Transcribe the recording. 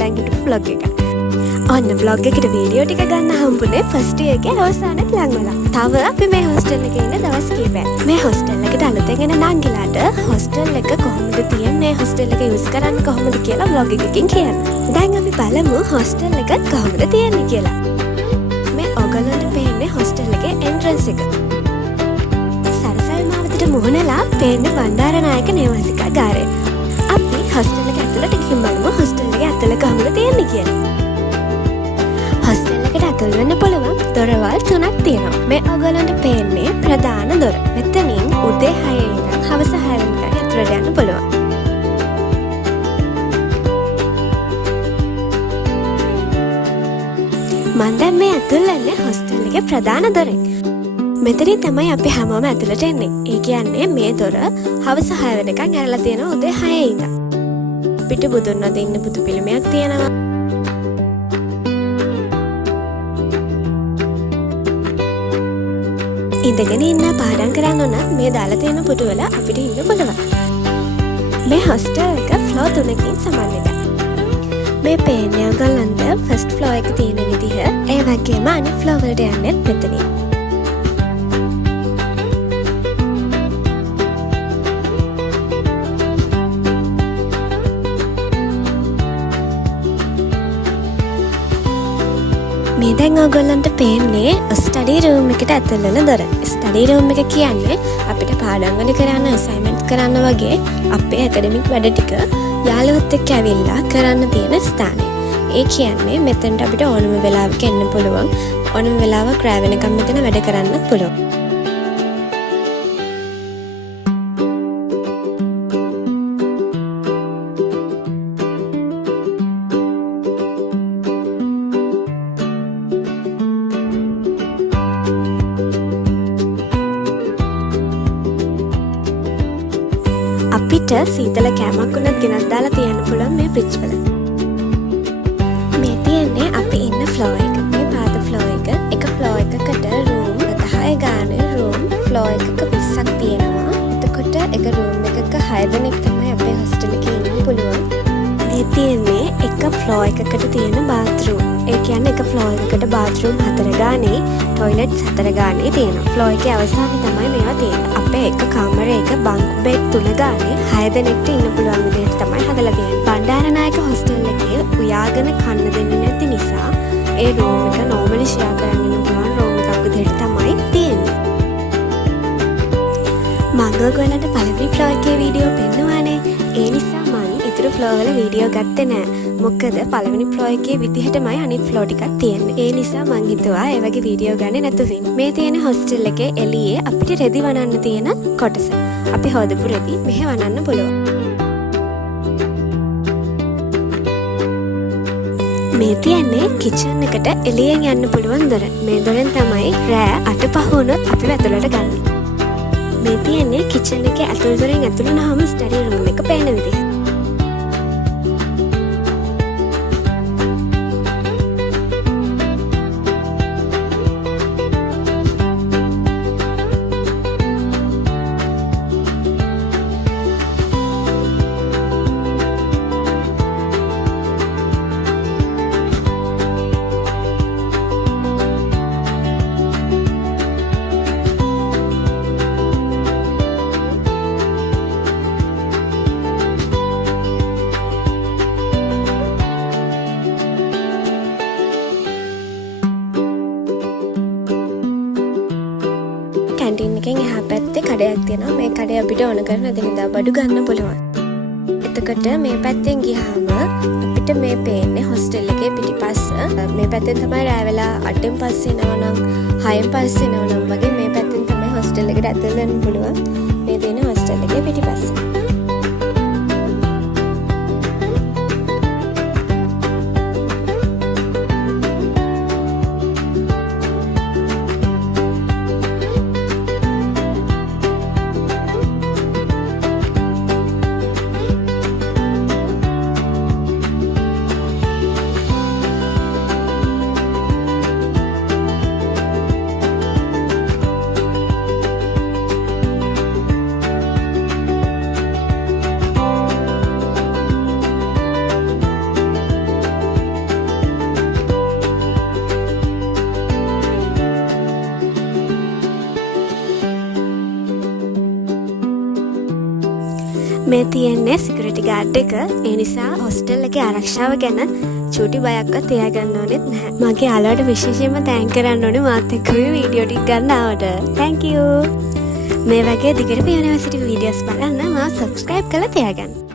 හිටන් හිටපු vlog එක. ඔන්න vlog එකට වීඩියෝ ටික ගන්න හම්බුනේ ෆස්ට් ඉයර් එකේ අවසානෙත් ලඟ වෙලා. තව අපි මේ හොස්ටල් එකේ ඉන්න දවස් කීපයක්. මේ හොස්ටල් එකට අලුතෙන් එන නංගිලාට හොස්ටල් එක කොහොමද තියෙන්නේ, හොස්ටල් එක යූස් කරන්නේ කොහොමද කියලා vlog එකකින් කියන්න. දැන් අපි බලමු හොස්ටල් එක කොහොමද තියෙන්නේ කියලා. මේ ඔයගලන්ට පේන්නේ හොස්ටල් එකේ එන්ට්‍රන්ස් එක. සරසවි මාවතට මුහුණලා පේන්නේ බණ්ඩාරනායක නේවාසිකාගාරය. අපි හොස්ටල් එක ඇතුළට ගිහින් බලමු හොස්ටල් එක ඇතුළ කොහොමද තියෙන්නේ කියලා. හොස්ටල් එකට ඇතුල් වෙන්න පුළුවන් දොරවල් 3ක් තියෙනවා. මේ ඔයගලන්ට පේන්නේ ප්‍රධාන දොර. මෙතනින් උදේ 6 ඉඳන් හවස 6 වෙනකන් ඇතුළට යන්න පුළුවන්. මම දැන් මේ ඇතුල් වෙන්නේ හොස්ටල් එකේ ප්‍රධාන දොරෙන්. මෙතනින් තමයි අපි හැමෝම ඇතුළට එන්නේ. ඒ කියන්නේ මේ දොර හවස 6 වෙනකන් ඇරලා තියෙනවා උදේ 6 ඉඳන්. පිට බුදුන් වදින්න බුදු පිළිමයක් තියෙනවා. ඉඳගෙන ඉන්න පාඩම් කරන්න උනත් මේ දාලා තියෙන පුටුවල අපිට ඉන්න පුළුවන්. මේ හොස්ටල් එක ෆ්ලෝර් 3කින් සමන්විතයි. මේ පේන්නේ ඔයගලන්ට ෆස්ට් ෆ්ලෝර් එක තියෙන විදිහ. ඒ වගේම අනිත් ෆ්ලෝර් වලට යන්නේ මෙතනින්. මේ දැන් ඔයගොල්ලන්ට පේන්නේ ස්ටඩි රූම් එකට ඇතුල් වෙන දොර. ස්ටඩි රූම් එක කියන්නේ අපිට පාඩම් වල කරන්න, අසයින්මන්ට් කරන්න වගේ අපේ ඇකඩමික් වැඩ ටික යාළුවොත් එක්ක ඇවිල්ලා කරන්න තියෙන ස්ථානය. ඒ කියන්නේ මෙතනට අපිට ඕනම වෙලාවක එන්න පුළුවන්. ඕනම වෙලාවක රැ වෙනකම් මෙතන වැඩ කරන්නත් පුළුවන්. අපිට සීතල කෑමක් උනත් ගෙනත් දාලා තියන්න පුළුවන් මේ ෆ්‍රිජ් වල. මේ තියෙන්නේ අපි ඉන්න ෆ්ලෝර් එක. මේ පාත ෆ්ලෝර් එක. එක ෆ්ලෝර් එකකට රූම් 10 ගානේ රූම් ෆ්ලෝර් එකක 20ක් තියෙනවා. එතකොට එක රූම් එකක 6 දෙනෙක් තමයි අපේ හොස්ටල් එකේ ඉන්න පුළුවන්. මේ තියෙන්නේ එක ෆ්ලෝර් එකකට තියෙන බාත්රූම්. ඒ කියන්නේ එක ෆ්ලෝර් එකකට බාත්රූම් 4 ගානේ, ටොයිලට්ස් 4 ගානේ තියෙනවා. ෆ්ලෝර් එකේ අවසානයේ තමයි මේවා තියෙන්නේ. අපේ එක කාමරයක බංක් බෙඩ් 3 ගානේ 6 දෙනෙක්ට ඉන්න පුළුවන් විදිහට තමයි හදලා තියෙන්නේ. බණ්ඩාරනායක හොස්ටල් එකේ උයාගෙන කන්න දෙන්නේ නැති නිසා ඒ රූම් එක නෝමලි ෂෙයා කරගෙන ඉන්න පුළුවන් රූම් එකක් විදිහට තමයි තියෙන්නේ. මම ඔයගොල්ලන්ට පළවෙනි ෆ්ලෝර් එකේ වීඩියෝ පෙන්නුවානේ. ඒ නිසා මම ඉතුරු ෆ්ලෝර් වල වීඩියෝ ගත්තේ නෑ. මොකද පළවෙනි ෆ්ලෝර් එකේ විදිහටමයි අනිත් ෆ්ලෝර් ටිකක් තියෙන්නේ. ඒ නිසා මං හිතුවා ඒ වගේ වීඩියෝ ගන්න නැතුව ඉන්න. මේ තියෙන හොස්ටල් එකේ එළියේ අපිට රෙදි වනන්න තියෙන කොටස. අපි හොදපු රෙදි මෙහෙ වනන්න පුළුවන්. මේ තියන්නේ කිචන් එකට එළියෙන් යන්න පුළුවන් දොර. මේ දොරෙන් තමයි රෑ 8 වුණොත් අපි ඇතුළට ගන්න. මේ තියන්නේ කිචන් එකේ ඇතුල් දොරෙන් ඇතුළු වුණාම ස්ටඩි රූම් එක පේන විදිහ. කැන්ටින් එකෙන් එහා පැත්තේ කඩයක් තියෙනවා. මේ කඩේ අපිට ඕන කරන දිනදා බඩු ගන්න පුළුවන්. එතකොට මේ පැත්තෙන් ගියාම අපිට මේ පේන්නේ හොස්ටල් එකේ පිටිපස්ස. මේ පැත්තෙන් තමයි රෑ වෙලා 8න් පස්සේ එනවනම් 6න් පස්සේ එනවනම් වගේ මේ පැත්තෙන් තමයි හොස්ටල් එකට ඇතුල් වෙන්න පුළුවන්. මේ තියෙන හොස්ටල් එකේ පිටිපස්ස. මේ තියෙන්නේ සිකියුරිටි ගාඩ් එක. ඒ නිසා හොස්ටල් එකේ ආරක්ෂාව ගැන චූටි බයක්වත් තියාගන්න ඕනෙත් නැහැ. මගේ යාළුවාට විශේෂයෙන්ම තෑන්ක් කරන්න ඕනේ මාත් එක්ක මේ වීඩියෝ ටික ගන්න ආවට. Thank you. මේ වගේ දිගටම යුනිවර්සිටි වීඩියෝස් බලන්න මාව subscribe කරලා තියාගන්න.